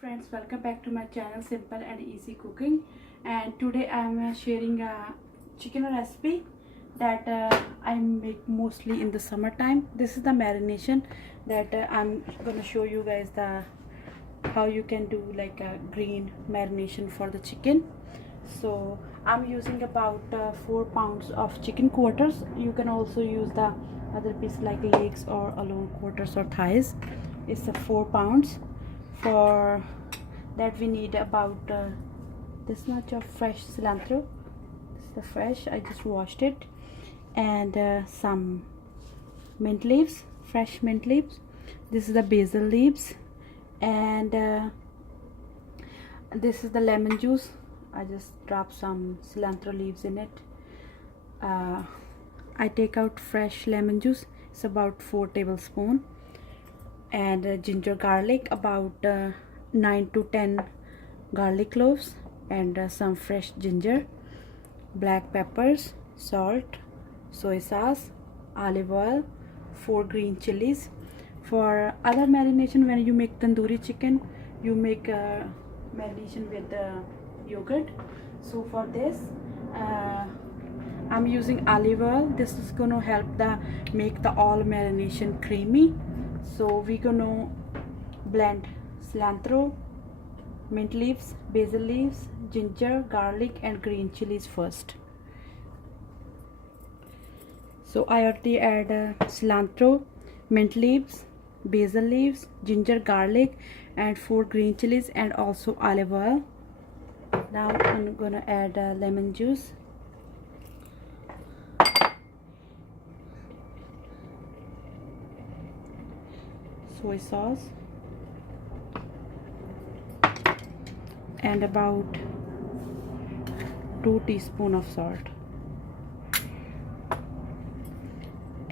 friends, welcome back to my channel Simple and Easy Cooking. And today I am sharing a chicken recipe that I make mostly in the summertime. This is the marination that I'm gonna show you guys the how you can do like a green marination for the chicken. So I'm using about 4 pounds of chicken quarters. You can also use the other piece like legs or alone quarters or thighs. It's 4 pounds. For that we need about this much of fresh cilantro. This is the fresh, I just washed it, and some mint leaves, fresh mint leaves. This is the basil leaves, and this is the lemon juice. I just dropped some cilantro leaves in it. I take out fresh lemon juice. It's about 4 tablespoons. And ginger garlic, about 9 to 10 garlic cloves, and some fresh ginger, black peppers, salt, soy sauce, olive oil, 4 green chilies. For other marination, when you make tandoori chicken, you make marination with yogurt. So for this I'm using olive oil. This is gonna help make the all marination creamy. So we're gonna blend cilantro, mint leaves, basil leaves, ginger, garlic, and green chilies first. So I already add cilantro, mint leaves, basil leaves, ginger, garlic, and 4 green chilies, and also olive oil. Now I'm gonna add lemon juice, soy sauce, and about 2 teaspoons of salt,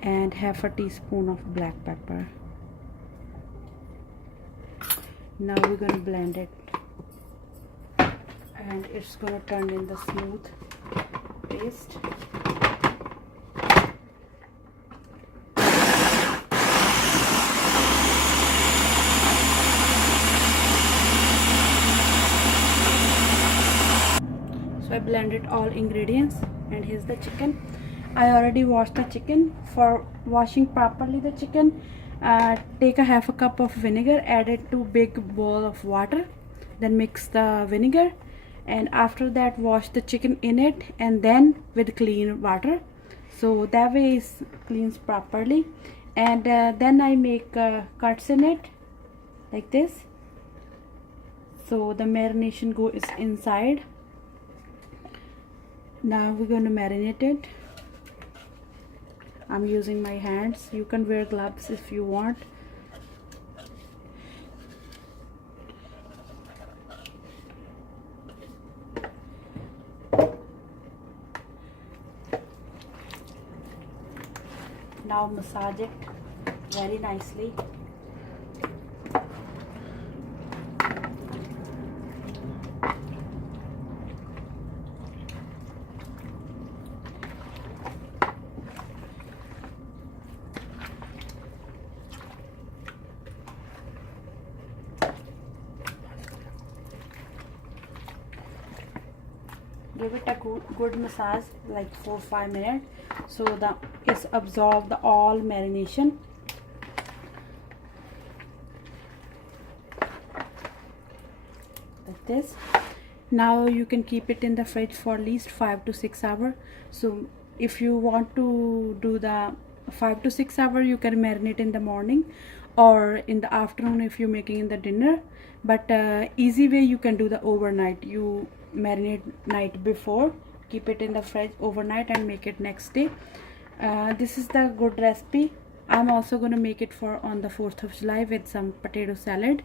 and half a teaspoon of black pepper. Now we're gonna blend it, and it's gonna turn in the smooth paste. So I blended all ingredients, and here's the chicken. I already washed the chicken. For washing properly the chicken, take a half a cup of vinegar, add it to big bowl of water, then mix the vinegar, and after that wash the chicken in it, and then with clean water, so that way it cleans properly. And then I make cuts in it like this, so the marination goes inside. Now we're going to marinate it. I'm using my hands. You can wear gloves if you want. Now massage it very nicely. Give it a good massage, like 4-5 minutes, so that it's absorb the all marination. Like this. Now you can keep it in the fridge for at least 5 to 6 hours. So if you want to do the 5 to 6 hours, you can marinate in the morning or in the afternoon if you're making in the dinner. But easy way, you can do the overnight. You marinate night before, keep it in the fridge overnight, and make it next day. This is the good recipe. I'm also gonna make it for on the 4th of July with some potato salad.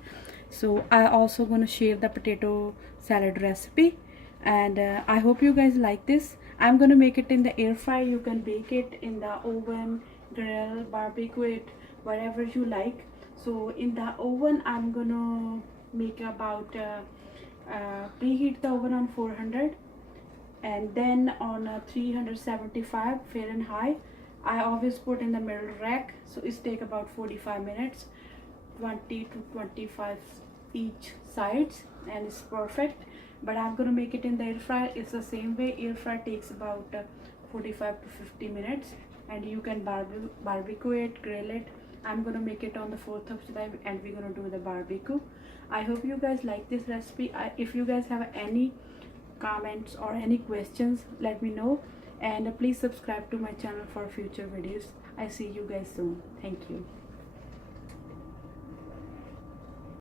So I also gonna share the potato salad recipe, and I hope you guys like this. I'm gonna make it in the air fry. You can bake it in the oven, grill, barbecue it, whatever you like. So in the oven, I'm gonna make about preheat the oven on 400, and then on 375 Fahrenheit. I always put in the middle rack, so it take about 45 minutes, 20 to 25 each sides, and it's perfect. But I'm gonna make it in the air fryer. It's the same way. Air fryer takes about 45 to 50 minutes, and you can barbecue it, grill it. I'm gonna make it on the 4th of July, and we're gonna do the barbecue. I hope you guys like this recipe. If you guys have any comments or any questions, let me know, and please subscribe to my channel for future videos. I see you guys soon. Thank you.